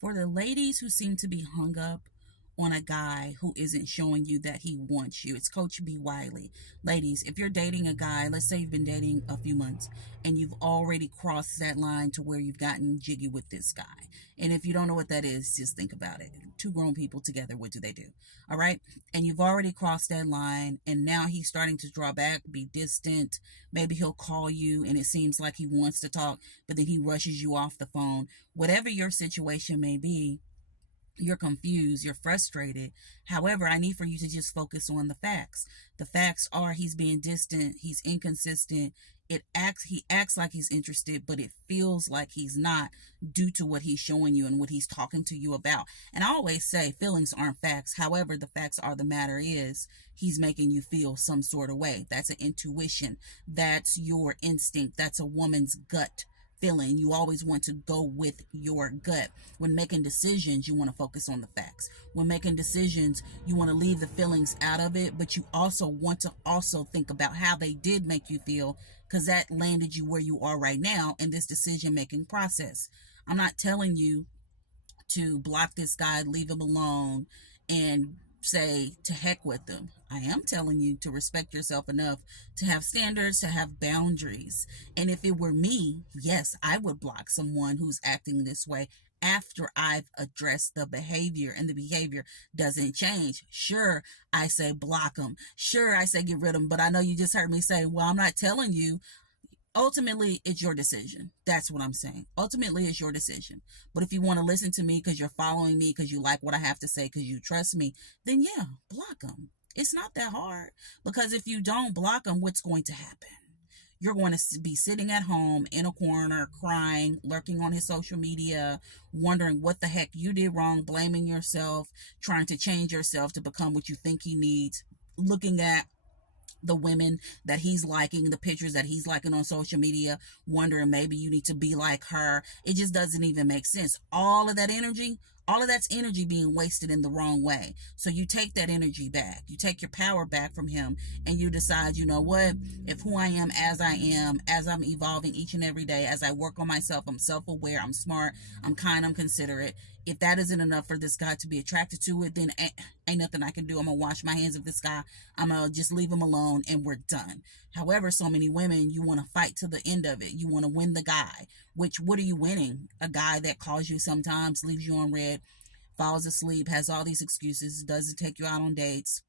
For the ladies who seem to be hung up on a guy who isn't showing you that he wants you, it's Coach B. Wiley. Ladies, if you're dating a guy, let's say you've been dating a few months and you've already crossed that line to where you've gotten jiggy with this guy. And if you don't know what that is, just think about it. Two grown people together, what do they do? All right. And you've already crossed that line and now he's starting to draw back, be distant. Maybe he'll call you and it seems like he wants to talk, but then he rushes you off the phone. Whatever your situation may be, you're confused, you're frustrated. However, I need for you to just focus on the facts. The facts are he's being distant, he's inconsistent. He acts like he's interested, but it feels like he's not due to what he's showing you and what he's talking to you about. And I always say feelings aren't facts. However, the facts are the matter is he's making you feel some sort of way. That's an intuition. That's your instinct. That's a woman's gut feeling. You always want to go with your gut. When making decisions, you want to focus on the facts. When making decisions, you want to leave the feelings out of it, but you also want to also think about how they did make you feel, because that landed you where you are right now in this decision making process. I'm not telling you to block this guy, leave him alone, and say to heck with them. I am telling you to respect yourself enough to have standards, to have boundaries. And if it were me, yes, I would block someone who's acting this way after I've addressed the behavior and the behavior doesn't change. Sure, I say block them. Sure, I say get rid of them. But I know you just heard me say, well, I'm not telling you. Ultimately, it's your decision. That's what I'm saying. Ultimately, it's your decision. But if you want to listen to me because you're following me, because you like what I have to say, because you trust me, then yeah, block them. It's not that hard. Because if you don't block them, what's going to happen? You're going to be sitting at home in a corner, crying, lurking on his social media, wondering what the heck you did wrong, blaming yourself, trying to change yourself to become what you think he needs, looking at the women that he's liking, the pictures that he's liking on social media, wondering maybe you need to be like her. It just doesn't even make sense. All of that's energy being wasted in the wrong way. So you take that energy back. You take your power back from him and you decide, you know what? If who I am, as I'm evolving each and every day, as I work on myself, I'm self-aware, I'm smart, I'm kind, I'm considerate. If that isn't enough for this guy to be attracted to it, then ain't nothing I can do. I'm going to wash my hands of this guy. I'm going to just leave him alone and we're done. However, so many women, you want to fight to the end of it. You want to win the guy, which what are you winning? A guy that calls you sometimes, leaves you on red, falls asleep, has all these excuses, doesn't take you out on dates,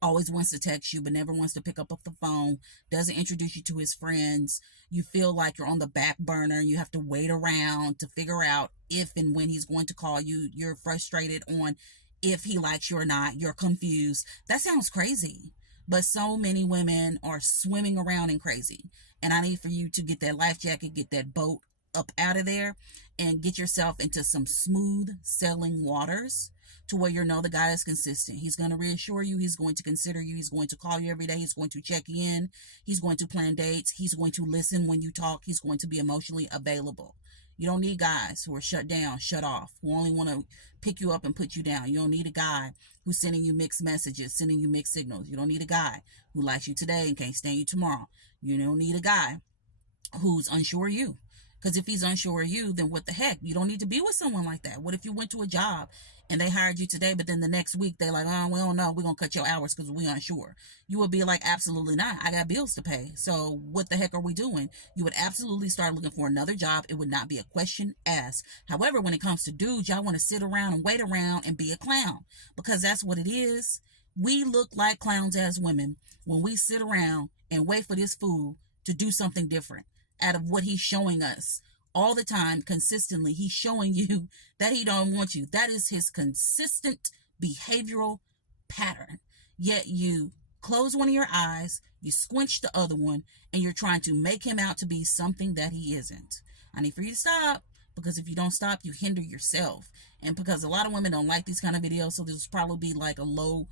always wants to text you but never wants to pick up the phone, doesn't introduce you to his friends. You feel like you're on the back burner. You have to wait around to figure out if and when he's going to call you. You're frustrated on if he likes you or not. You're confused. That sounds crazy. But so many women are swimming around in crazy. And I need for you to get that life jacket, get that boat up out of there and get yourself into some smooth sailing waters to where you know the guy is consistent. He's going to reassure you. He's going to consider you. He's going to call you every day. He's going to check in. He's going to plan dates. He's going to listen when you talk. He's going to be emotionally available. You don't need guys who are shut down, shut off, who only want to pick you up and put you down. You don't need a guy who's sending you mixed messages, sending you mixed signals. You don't need a guy who likes you today and can't stand you tomorrow. You don't need a guy who's unsure of you. Because if he's unsure of you, then what the heck? You don't need to be with someone like that. What if you went to a job and they hired you today, but then the next week they're like, oh, we don't know. We're going to cut your hours because we're unsure. You would be like, absolutely not. I got bills to pay. So what the heck are we doing? You would absolutely start looking for another job. It would not be a question asked. However, when it comes to dudes, y'all want to sit around and wait around and be a clown because that's what it is. We look like clowns as women when we sit around and wait for this fool to do something different out of what he's showing us all the time. Consistently, he's showing you that he don't want you. That is his consistent behavioral pattern. Yet you close one of your eyes, you squinch the other one, and you're trying to make him out to be something that he isn't. I need for you to stop, because if you don't stop, you hinder yourself. And because a lot of women don't like these kind of videos, so this will probably be like a low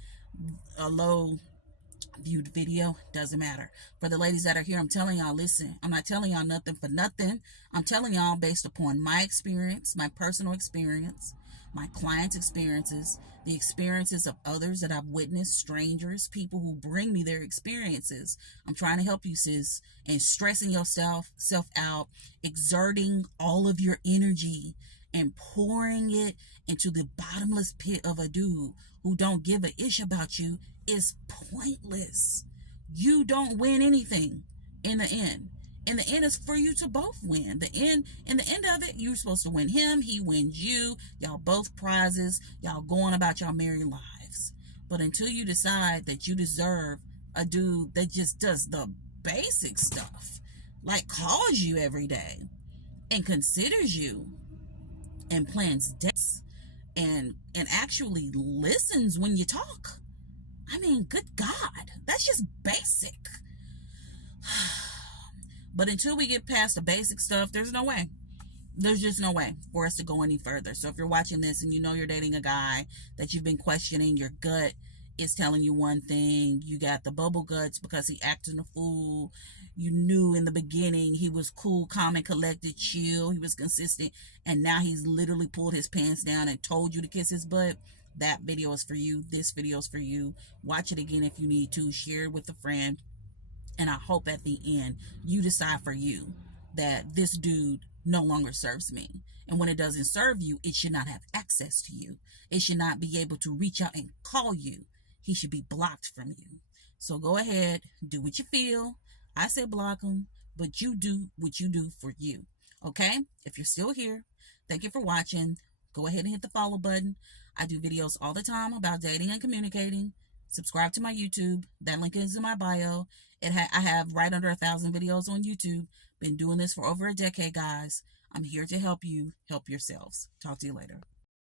viewed video. Doesn't matter. For the ladies that are here, I'm telling y'all, listen, I'm not telling y'all nothing for nothing. I'm telling y'all based upon my experience, my personal experience, my clients' experiences, the experiences of others that I've witnessed, strangers, people who bring me their experiences. I'm trying to help you, sis, and stressing yourself out, exerting all of your energy and pouring it into the bottomless pit of a dude who don't give a ish about you is pointless. You don't win anything in the end. In the end, it's for you to both win. In the end of it, you're supposed to win him. He wins you. Y'all both prizes. Y'all going about your merry lives. But until you decide that you deserve a dude that just does the basic stuff, like calls you every day and considers you and plans dates and actually listens when you talk. I mean, good God, that's just basic. But until we get past the basic stuff, there's no way. There's just no way for us to go any further. So if you're watching this and you know you're dating a guy that you've been questioning, your gut is telling you one thing. You got the bubble guts because he acted a fool. You knew in the beginning he was cool, calm, and collected, chill. He was consistent. And now he's literally pulled his pants down and told you to kiss his butt. That video is for you. This video is for you. Watch it again if you need to. Share it with a friend. And I hope at the end you decide for you that this dude no longer serves me. And when it doesn't serve you, it should not have access to you. It should not be able to reach out and call you. He should be blocked from you. So go ahead, do what you feel. I say block him, but you do what you do for you. Okay? If you're still here, thank you for watching. Go ahead and hit the follow button. I do videos all the time about dating and communicating. Subscribe to my YouTube. That link is in my bio. I have right under 1,000 videos on YouTube. Been doing this for over a decade, guys. I'm here to help you help yourselves. Talk to you later.